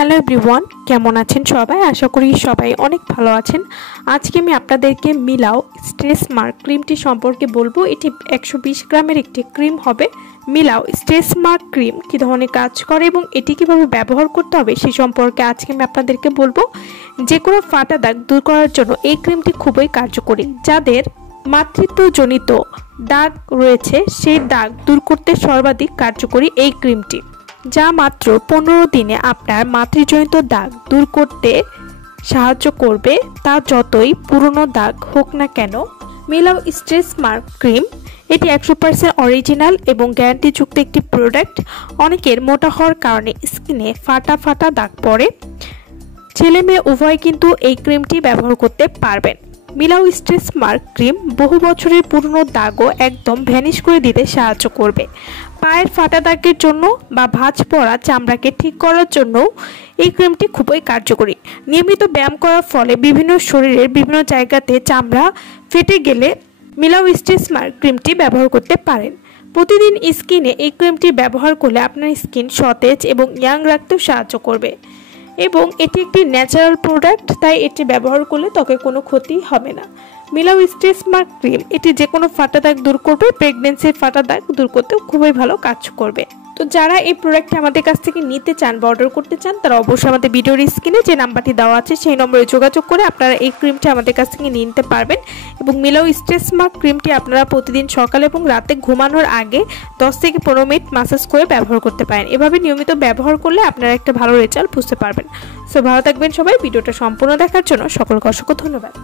Hello everyone, কেমন আছেন সবাই? আশা করি সবাই অনেক ভালো আছেন। আজকে আমি আপনাদেরকে মিলাও স্ট্রেস মার্ক ক্রিমটি সম্পর্কে বলবো। এটি 120 গ্রামের একটি ক্রিম হবে। মিলাও স্ট্রেস মার্ক ক্রিম কী ধরনের কাজ করে এবং এটি কীভাবে ব্যবহার করতে হবে সেই সম্পর্কে আজকে আমি আপনাদেরকে বলবো। যে কোনো ফাটা দাগ দূর করার জন্য এই ক্রিমটি খুবই কার্যকরী। যাদের মাতৃত্বজনিত দাগ রয়েছে সেই দাগ দূর করতে সর্বাধিক কার্যকরী এই ক্রিমটি, যা মাত্র 15 দিনে আপনার মাতৃজনিত দাগ দূর করতে সাহায্য করবে, তা যতই পুরনো দাগ হোক না কেন। মিলাও স্ট্রেস মার্ক ক্রিম এটি 100% অরিজিনাল এবং গ্যারান্টিযুক্ত একটি প্রোডাক্ট। অনেকের মোটা হওয়ার কারণে স্কিনে ফাটা ফাটা দাগ পড়ে। ছেলে মেয়ে উভয় কিন্তু এই ক্রিমটি ব্যবহার করতে পারবেন। মিলাও স্ট্রেস মার্ক ক্রিম বহু বছরের পুরনো দাগও একদম ভ্যানিশ করে দিতে সাহায্য করবে। পায়ের ফাটা দাগের জন্য বা ভাঁজ পড়া চামড়াকে ঠিক করার জন্য এই ক্রিমটি খুবই কার্যকরী। নিয়মিত ব্যায়াম করার ফলে বিভিন্ন শরীরের বিভিন্ন জায়গাতে চামড়া ফেটে গেলে মিলাও স্ট্রেস মার্ক ক্রিমটি ব্যবহার করতে পারেন। প্রতিদিন স্কিনে এই ক্রিমটি ব্যবহার করলে আপনার স্কিন সতেজ এবং ইয়াং রাখতেও সাহায্য করবে এবং এটি একটি ন্যাচারাল প্রোডাক্ট, তাই এটি ব্যবহার করলে ত্বকে কোনো ক্ষতি হবে না। মিলাও স্ট্রেস মার্ক ক্রিম এটি যে কোনো ফাটা দাগ দূর করবে, প্রেগনেন্সির ফাটা দাগ দূর করতেও খুবই ভালো কাজ করবে। তো যারা এই প্রোডাক্টটি আমাদের কাছ থেকে নিতে চান বা অর্ডার করতে চান, তারা অবশ্যই আমাদের ভিডিওর স্ক্রিনে যে নাম্বারটি দেওয়া আছে সেই নম্বরে যোগাযোগ করে আপনারা এই ক্রিমটি আমাদের কাছ থেকে নিয়ে নিতে পারবেন। এবং মিলাও স্ট্রেস মার্ক ক্রিমটি আপনারা প্রতিদিন সকালে এবং রাতে ঘুমানোর আগে 10 থেকে 15 মিনিট ম্যাসাজ করে ব্যবহার করতে পারেন। এভাবে নিয়মিত ব্যবহার করলে আপনারা একটা ভালো রেজাল্ট বুঝতে পারবেন। সো ভালো থাকবেন সবাই। ভিডিওটা সম্পূর্ণ দেখার জন্য সকলকে অসংখ্য ধন্যবাদ।